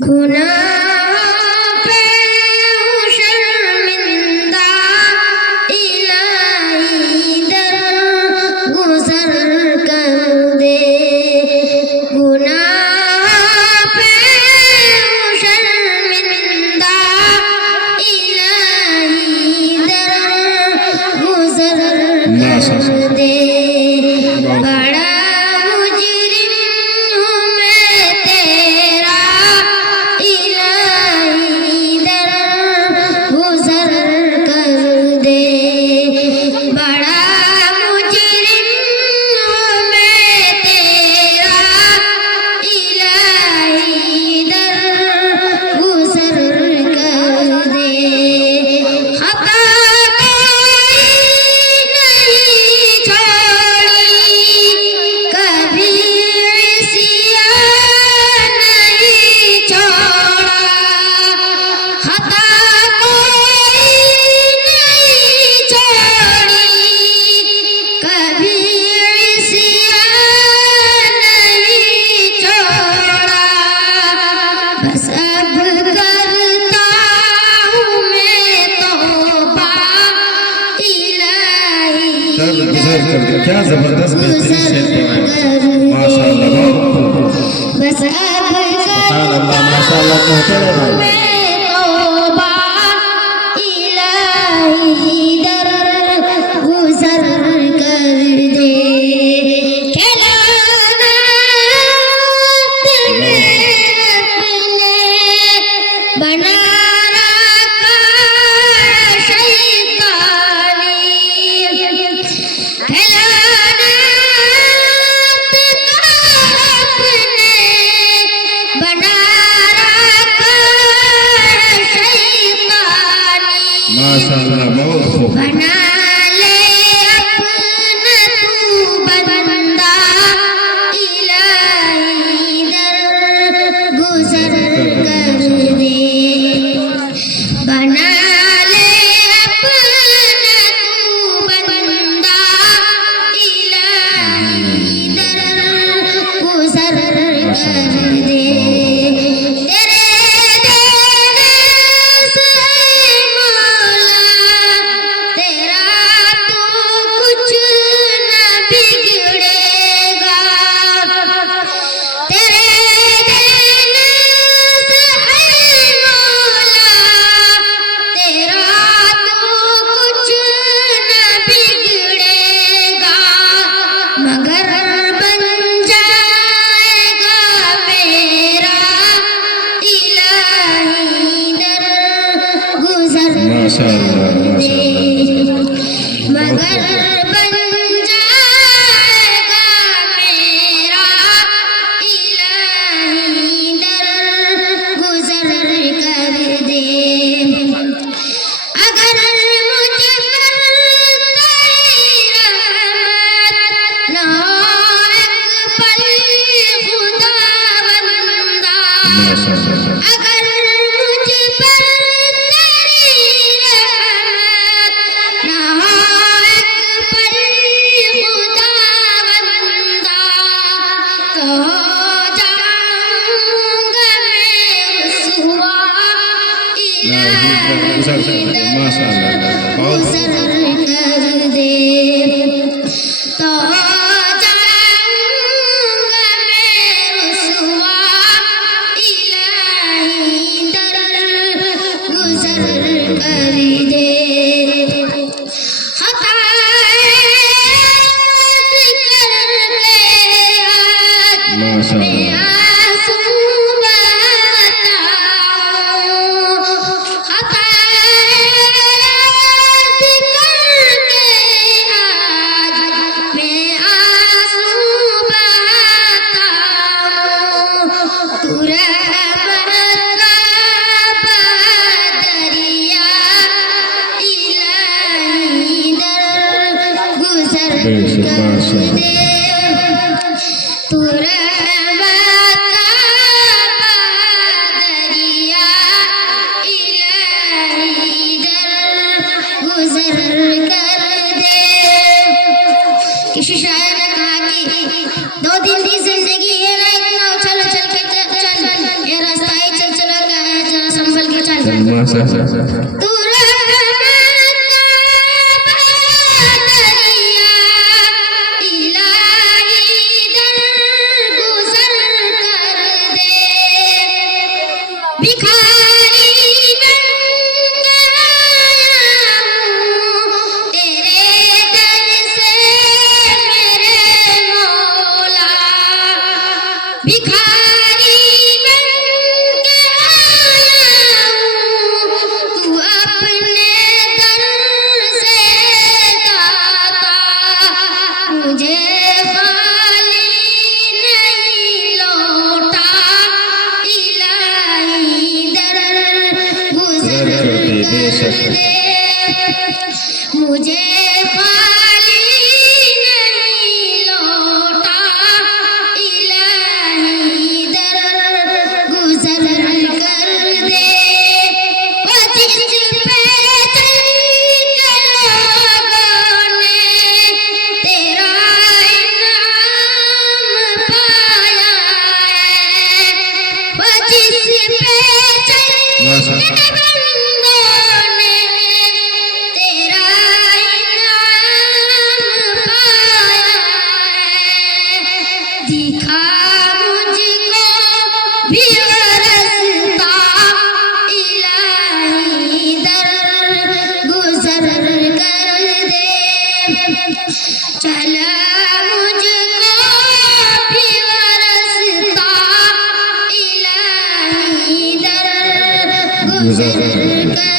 گناہ پہ ہوں شرمندہ الہی در گزر کر دے گناہ پہ ہوں شرمندہ الہی در گزر کر دے بڑا مجرم ہوں میں تیرا الہی در گزر کر دے بڑا مجرم ہوں میں تیرا الہی در گزر کر دے خطا نہیں چھوڑی کبھی عصیان نہیں چھوڑا خطا کوئی نہیں چھوڑی کبھی عصیان نہیں چھوڑا بس اب کرتا ہوں میں توبہ الہی گزر کر دے کیا زبردست بہترین شعر پڑھا ماشاء اللہ بہت خوب بس اب سبحان اللہ ماشاء اللہ محترم ہے میں توبہ الہی در گزر کر دے کھلانا تیرے اپنے بنا رکھا شیطانی کھلانا اپنے بنا رکھا شیطانی ماشاء اللہ بہت خوب بنا لے اپنا تو بندہ الہی در گزر کر دے بنا لے اپنا تو بندہ الہی در گزر کر دے تیرے دینے سے مولا تیرا تو کچھ نہ بگڑے گا تیرے دینے سے مولا تیرا تو کچھ نہ بگڑے گا مگر بن جائے گا میرا الہی در گزر ماشاء اللہ ماشاء اللہ مگر بن جائے گا میرا الہی در گزر کر دے اگر مجھ پر تیری رحمت نہ ہو ایک پل خدا بندہ ماشاء اللہ اگر مجھ پر تیری رحمت نہ ہو ایک پل خدا بندہ تو ہو جاؤں گا میں رسوا الہی در ماشاء اللہ بہت گزر کر دے تو ہو جاؤں گا میں رسوا الہی در گزر کر دے ماشاء میں اللہ آنسو بہاتا ہوں خطا ماشاءاللہ تو رحمت کا دریا الہی درگزر کر دے بھکاری بن کے آیا ہوں تیرے در سے میرے مولا بھکاری بن کے آیا ہوں تو اپنے در سے داتا مجھے خالی نہیں لوٹا الہی در گزر کر دے مجھے خالی نہیں لوٹا الہی در گزر کر دے وہ جس پہ چل کے لوگوں نے تیرا انعام پایا ہے وہ جس پہ چل کے بندوں نے تیرا انعام پایا ہے دکھا مجھ کو بھی وہ رستہ الہی در گزر کر دے چلا مجھ کو بھی وہ رستہ الہی در گزر کر